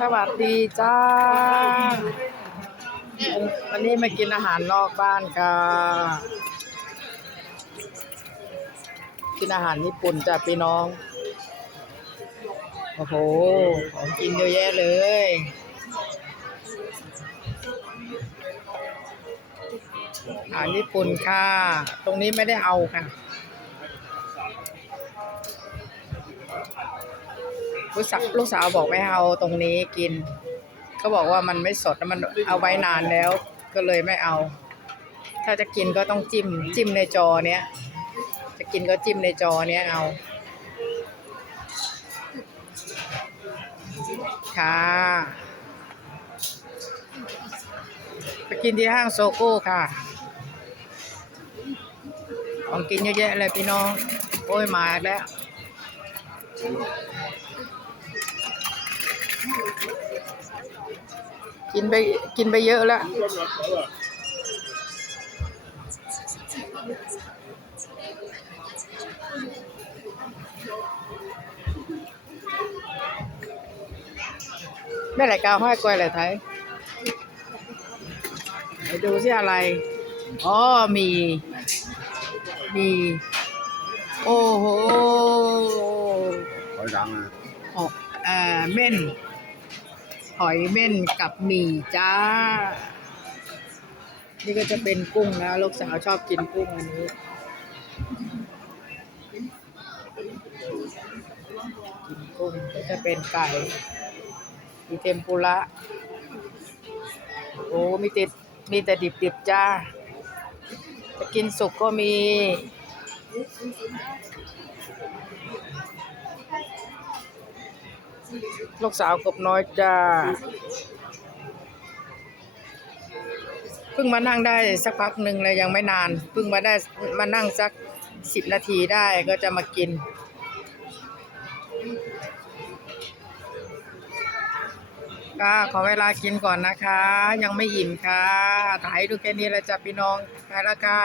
สวัสดีจ้า วันนี้มากินอาหารนอกบ้านค่ะ กินอาหารญี่ปุ่นจ้ะพี่น้อง โอ้โห ของกินเยอะแยะเลยอาหารญี่ปุ่นค่ะ ตรงนี้ไม่ได้เอาค่ะ ลูกสาวลูกสาวบอกไม่เอาตรงนี้กินเขาบอกว่ามันไม่สดแล้วมันเอาไว้นานแล้ว ก็เลยไม่เอา ถ้าจะกินก็ต้องจิ้มจิ้มในจอเนี้ยจะกินก็จิ้มในจอเนี้ยเอาค่ะไปกินที่ห้างโซโก้ค่ะ ของกินเยอะแยะเลยพี่น้อง โอ้ยมาแล้ว กินไปกินไปเยอะแล้วไม่ไหลกาวห้อยกล้วยอะไรไทยไปดูสิอะไร อ๋อ มี มี โอ้โหหอยดังนะหอกเอ่อเม่น หอยเม่นกับหมี่จ้า นี่ก็จะเป็นกุ้งนะลูกสาวชอบกินกุ้งอันนี้กินกุ้งก็จะเป็นไก่มีเทมปุระโอ้มีติดมีแต่ดิบๆจ้า จะกินสุกก็มี ลูกสาวกบน้อยจ้าเพิ่งมานั่งได้สักพักหนึ่งเลยยังไม่นานเพิ่งมาได้มานั่งสักสิบนาทีได้ก็จะมากินค่ะขอเวลากินก่อนนะคะ ยังไม่อิ่มค่ะถ่ายดูแค่นี้แล้วจ้ะพี่น้องไปแล้วค่ะ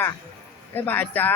บ๊ายบายจ้า